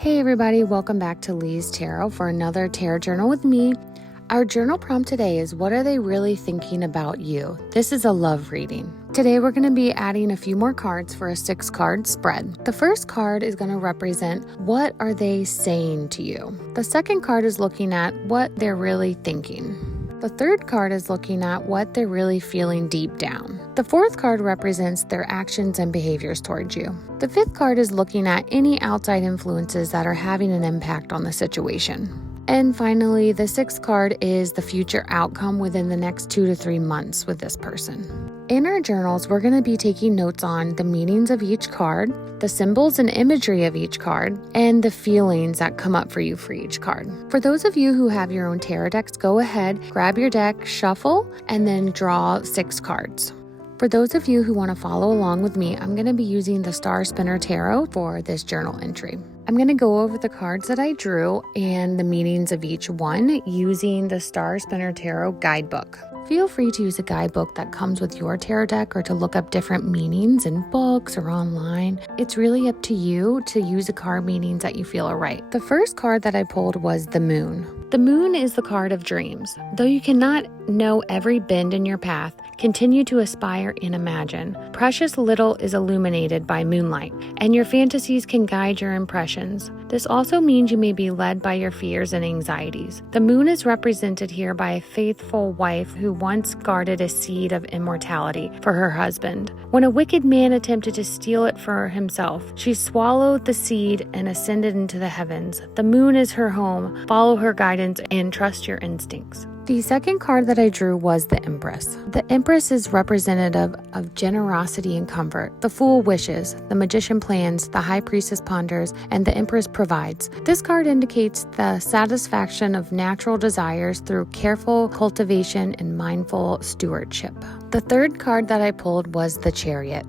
Hey everybody, welcome back to Lee's Tarot for another tarot journal with me. Our journal prompt today is, what are they really thinking about you? This is a love reading. Today we're going to be adding a few more cards for a 6-card spread. The first card is going to represent, what are they saying to you? The second card is looking at what they're really thinking. The third card is looking at what they're really feeling deep down. The fourth card represents their actions and behaviors towards you. The fifth card is looking at any outside influences that are having an impact on the situation. And finally, the sixth card is the future outcome within the next 2 to 3 months with this person. In our journals, we're going to be taking notes on the meanings of each card, the symbols and imagery of each card, and the feelings that come up for you for each card. For those of you who have your own tarot decks, go ahead, grab your deck, shuffle, and then draw 6 cards. For those of you who want to follow along with me, I'm going to be using the Star Spinner Tarot for this journal entry. I'm going to go over the cards that I drew and the meanings of each one using the Star Spinner Tarot guidebook. Feel free to use a guidebook that comes with your tarot deck or to look up different meanings in books or online. It's really up to you to use the card meanings that you feel are right. The first card that I pulled was the Moon. The Moon is the card of dreams. Though you cannot know every bend in your path, continue to aspire and imagine. Precious little is illuminated by moonlight, and your fantasies can guide your impressions. This also means you may be led by your fears and anxieties. The Moon is represented here by a faithful wife who once guarded a seed of immortality for her husband. When a wicked man attempted to steal it for himself, she swallowed the seed and ascended into the heavens. The Moon is her home. Follow her guidance and trust your instincts. The second card that I drew was the Empress. The Empress is representative of generosity and comfort. The Fool wishes, the Magician plans, the High Priestess ponders, and the Empress provides. This card indicates the satisfaction of natural desires through careful cultivation and mindful stewardship. The third card that I pulled was the Chariot.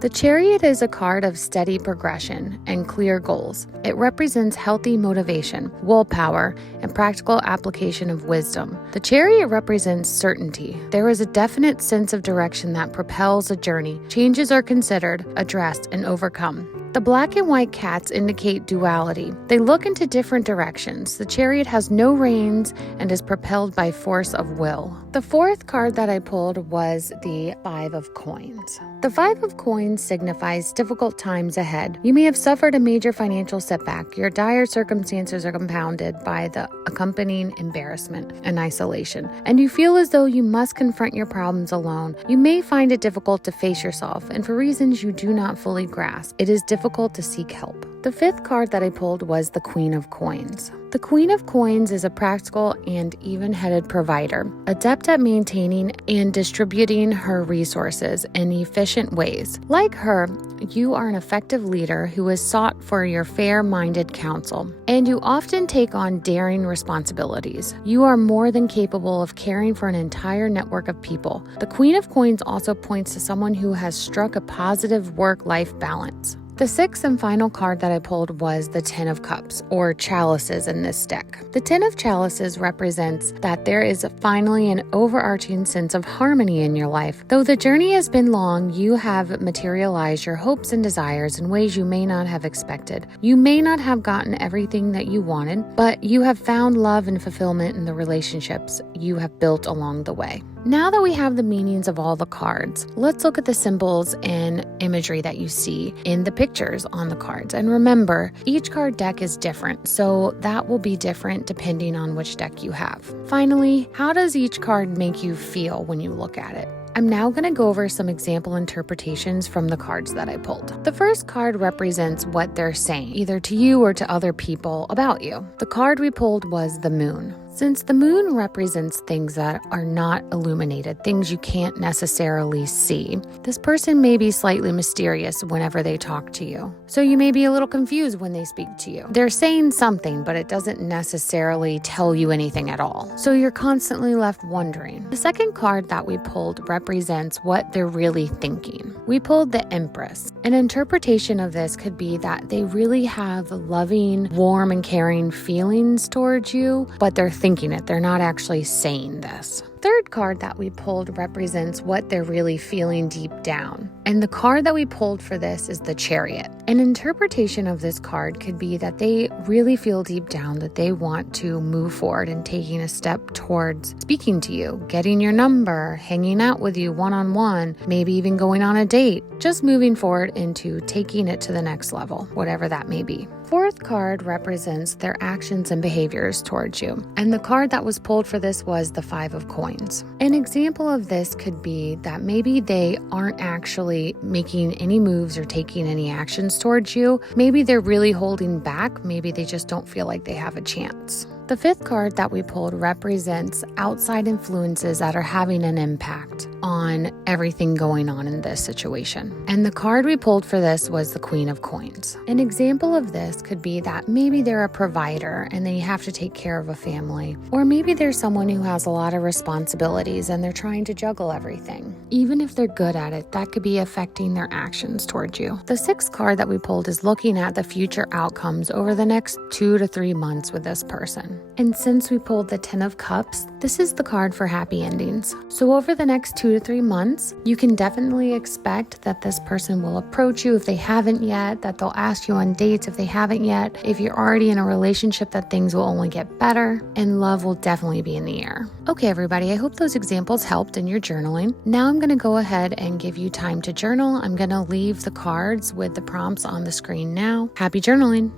The Chariot is a card of steady progression and clear goals. It represents healthy motivation, willpower, and practical application of wisdom. The Chariot represents certainty. There is a definite sense of direction that propels a journey. Changes are considered, addressed, and overcome. The black and white cats indicate duality. They look into different directions. The Chariot has no reins and is propelled by force of will. The fourth card that I pulled was the 5 of Coins. The 5 of Coins signifies difficult times ahead. You may have suffered a major financial setback. Your dire circumstances are compounded by the accompanying embarrassment and isolation, and you feel as though you must confront your problems alone. You may find it difficult to face yourself, and for reasons you do not fully grasp, it is difficult to seek help. The fifth card that I pulled was the Queen of Coins. The Queen of Coins is a practical and even-headed provider, adept at maintaining and distributing her resources in efficient ways. Like her, you are an effective leader who is sought for your fair-minded counsel, and you often take on daring responsibilities. You are more than capable of caring for an entire network of people. The Queen of Coins also points to someone who has struck a positive work-life balance. The sixth and final card that I pulled was the 10 of Cups, or chalices in this deck. The 10 of Chalices represents that there is finally an overarching sense of harmony in your life. Though the journey has been long, you have materialized your hopes and desires in ways you may not have expected. You may not have gotten everything that you wanted, but you have found love and fulfillment in the relationships you have built along the way. Now that we have the meanings of all the cards, let's look at the symbols and imagery that you see in the pictures on the cards. And remember, each card deck is different, so that will be different depending on which deck you have. Finally, how does each card make you feel when you look at it? I'm now going to go over some example interpretations from the cards that I pulled. The first card represents what they're saying, either to you or to other people about you. The card we pulled was the Moon. Since the Moon represents things that are not illuminated, things you can't necessarily see, this person may be slightly mysterious whenever they talk to you. So you may be a little confused when they speak to you. They're saying something, but it doesn't necessarily tell you anything at all. So you're constantly left wondering. The second card that we pulled represents what they're really thinking. We pulled the Empress. An interpretation of this could be that they really have loving, warm, and caring feelings towards you, but they're thinking it. They're not actually saying this. Third card that we pulled represents what they're really feeling deep down. And the card that we pulled for this is the Chariot. An interpretation of this card could be that they really feel deep down that they want to move forward and taking a step towards speaking to you, getting your number, hanging out with you one-on-one, maybe even going on a date, just moving forward into taking it to the next level, whatever that may be. Fourth card represents their actions and behaviors towards you. And the card that was pulled for this was the Five of Coins. An example of this could be that maybe they aren't actually making any moves or taking any actions towards you. Maybe they're really holding back. Maybe they just don't feel like they have a chance. The fifth card that we pulled represents outside influences that are having an impact on everything going on in this situation. And the card we pulled for this was the Queen of Coins. An example of this could be that maybe they're a provider and they have to take care of a family. Or maybe there's someone who has a lot of responsibilities and they're trying to juggle everything. Even if they're good at it, that could be affecting their actions towards you. The sixth card that we pulled is looking at the future outcomes over the next 2 to 3 months with this person. And since we pulled the Ten of Cups, this is the card for happy endings. So over the next 2 to 3 months, you can definitely expect that this person will approach you if they haven't yet, that they'll ask you on dates if they haven't yet. If you're already in a relationship, that things will only get better and love will definitely be in the air. Okay, everybody, I hope those examples helped in your journaling. Now I'm going to go ahead and give you time to journal. I'm going to leave the cards with the prompts on the screen now. Happy journaling.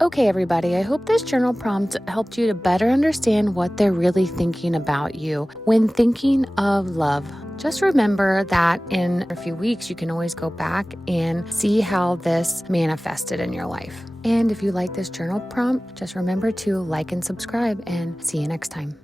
Okay, everybody, I hope this journal prompt helped you to better understand what they're really thinking about you when thinking of love. Just remember that in a few weeks, you can always go back and see how this manifested in your life. And if you like this journal prompt, just remember to like and subscribe, and see you next time.